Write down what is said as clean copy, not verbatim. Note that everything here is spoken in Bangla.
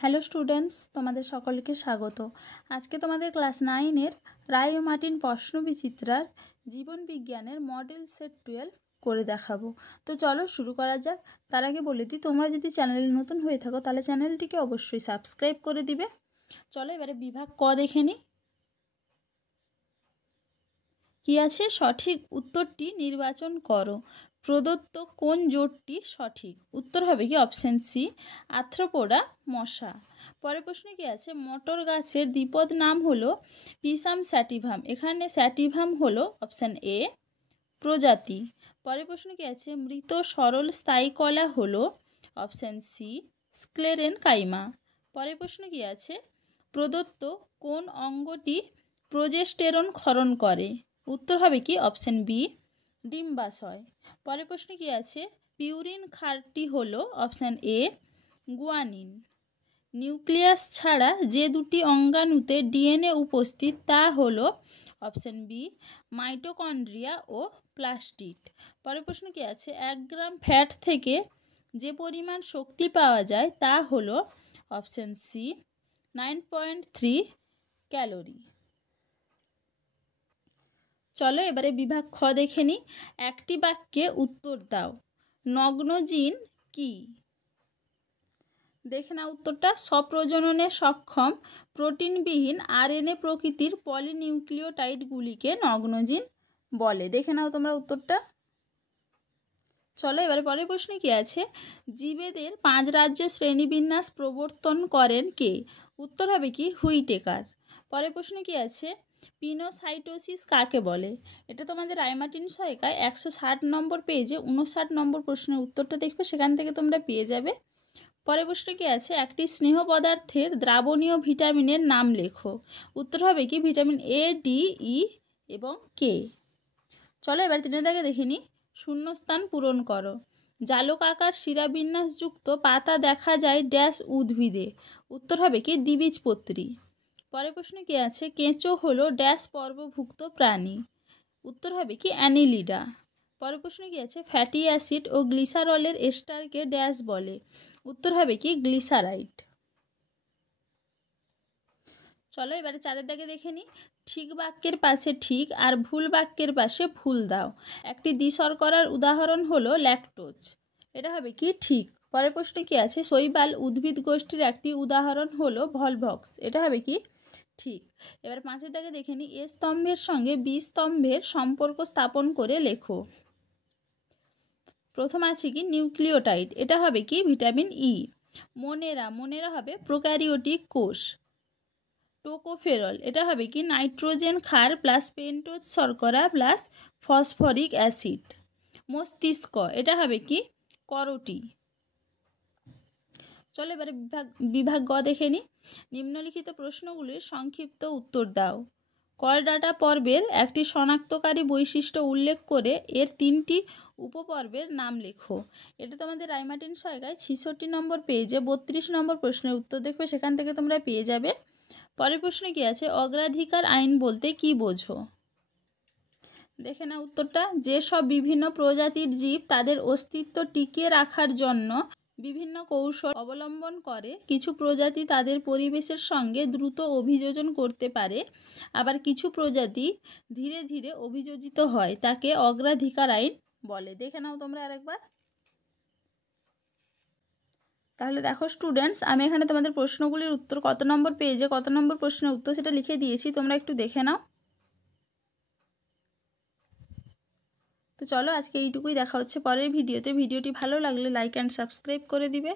হ্যালো স্টুডেন্টস, তোমাদের সকলকে স্বাগত। আজকে তোমাদের ক্লাস 9-এর রায় ও মার্টিন প্রশ্নবিচিত্রার জীবন বিজ্ঞানের মডেল সেট 12 করে দেখাবো। তো চলো শুরু করা যাক। তার আগে বলে দিই, তোমরা যদি চ্যানেলে নতুন হয়ে থাকো তাহলে চ্যানেলটিকে অবশ্যই সাবস্ক্রাইব করে দিবে। চলো এবারে বিভাগ ক দেখে নিই। কি আছে? সঠিক উত্তরটি নির্বাচন করো। প্রদত্ত কোন জোটটি সঠিক? উত্তর হবে কি অপশন সি, আর্থ্রোপোডা মশা। পরের প্রশ্ন কি আছে? মটর গাছের দ্বিপদ নাম হলো পিসাম স্যাটিভাম। এখানে স্যাটিভাম হলো অপশন এ প্রজাতি। পরের প্রশ্ন কি আছে? মৃত সরল স্থায়ী কলা হলো অপশন সি স্ক্লেরেন কাইমা। পরের প্রশ্ন কি আছে? প্রদত্ত কোন অঙ্গটি প্রোজেস্টেরন ক্ষরণ করে? উত্তর হবে কি অপশন বি ডিম্বাশয়। পরের প্রশ্ন কি আছে? পিউরিন ক্ষারটি হলো অপশন এ গুয়ানিন। নিউক্লিয়াস ছাড়া যে দুটি অঙ্গাণুতে ডিএনএ উপস্থিত তা হলো অপশন বি মাইটোকন্ড্রিয়া ও প্লাস্টিড। পরের প্রশ্ন কি আছে? 1 গ্রাম ফ্যাট থেকে যে পরিমাণ শক্তি পাওয়া যায় তা হলো অপশন সি 9.3 ক্যালোরি। চলো এবারে বিভাগ খ দেখে নিই। একটি বাক্যে উত্তর দাও। নগ্নজিন কি? দেখে না উত্তরটা। স্বপ্রজননে সক্ষম প্রোটিনবিহীন আরএনএ প্রকৃতির পলিনিউক্লিওটাইডগুলিকে নগ্নজিন বলে। দেখে নাও তোমরা উত্তরটা। চলো এবারে পরের প্রশ্ন কি আছে? জীবেদের 5 রাজ্য শ্রেণীবিন্যাস প্রবর্তন করেন কে? উত্তর হবে কি হুইটেকার। পরের প্রশ্ন কি আছে? পিনোসাইটোসিস কাকে বলে? এটা তোমাদের রায় মার্টিন সহায়িকায় 160 নম্বর পেজে 59 নম্বর প্রশ্নের উত্তরটা দেখবে, সেখান থেকে তোমরা পেয়ে যাবে। পরের প্রশ্ন কি আছে? একটি স্নেহ পদার্থের দ্রাবণীয় ভিটামিনের নাম লেখো। উত্তর হবে কি ভিটামিন এ, ডি, ই এবং কে। চলো এবার 3 দাগে দেখে নিই। শূন্যস্থান পূরণ করো। জালকাকার শিরাবিন্যাসযুক্ত পাতা দেখা যায় ড্যাশ উদ্ভিদে। উত্তর হবে কি দ্বিবীজপত্রী। পরের প্রশ্ন কি আছে? কেঁচো হলো ড্যাশ পর্বভুক্ত প্রাণী। উত্তর হবে কি অ্যানিলিডা। পরের প্রশ্ন কি আছে? ফ্যাটি অ্যাসিড ও গ্লিসারলের এস্টারকে ড্যাশ বলে। উত্তর হবে কি গ্লিসারাইড। চলো এবারে 4 দাগে দেখে নিই। ঠিক বাক্যের পাশে ঠিক আর ভুল বাক্যের পাশে ভুল দাও। একটি দ্বিশর্করার উদাহরণ হলো ল্যাকটোজ। এটা হবে কি ঠিক। পরের প্রশ্ন কি আছে? শৈবাল উদ্ভিদ গোষ্ঠীর একটি উদাহরণ হলো ভলভক্স। এটা হবে কি ঠিক। এবার 5 দাগে দেখে নিই। এ স্তম্ভের সঙ্গে বি স্তম্ভের সম্পর্ক স্থাপন করে লেখো। প্রথম আছে কি নিউক্লিওটাইড। এটা হবে কি ভিটামিন ই। মনেরা হবে প্রোক্যারিওটিক কোষ। টোকোফেরল এটা হবে কি নাইট্রোজেন ক্ষার প্লাস পেন্টোজ শর্করা প্লাস ফসফরিক অ্যাসিড। মস্তিষ্ক এটা হবে কি করটি। চলো এবারে বিভাগ গ দেখে নিই। নিম্নলিখিত প্রশ্নগুলির সংক্ষিপ্ত উত্তর দাও। করডাটা পর্বের একটি শনাক্তকারী বৈশিষ্ট্য উল্লেখ করে এর 3টি উপপর্বের নাম লেখো। এটা তোমাদের রায় মার্টিন সহায়িকায় 66 নম্বর পেজে 32 নম্বর প্রশ্নের উত্তর দেখবে, সেখান থেকে তোমরা পেয়ে যাবে। পরের প্রশ্ন কি আছে? অগ্রাধিকার আইন বলতে কি বোঝো? দেখে না উত্তরটা। যেসব বিভিন্ন প্রজাতির জীব তাদের অস্তিত্ব টিকিয়ে রাখার জন্য বিভিন্ন কৌশল অবলম্বন করে, কিছু প্রজাতি তাদের পরিবেশের সঙ্গে দ্রুত অভিযোজন করতে পারে, আবার কিছু প্রজাতি ধীরে ধীরে অভিযোজিত হয়, তাকে অগ্রাধিকার আইন বলে। দেখে নাও তোমরা আরেকবার। তাহলে দেখো স্টুডেন্টস, আমি এখানে তোমাদের প্রশ্নগুলির উত্তর কত নম্বর পেজে কত নম্বর প্রশ্নের উত্তর সেটা লিখে দিয়েছি, তোমরা একটু দেখে নাও। তো চলো আজকে এইটুকুই। দেখা হচ্ছে পরের ভিডিওতে। ভিডিওটি ভালো লাগলে লাইক অ্যান্ড সাবস্ক্রাইব করে দিবে।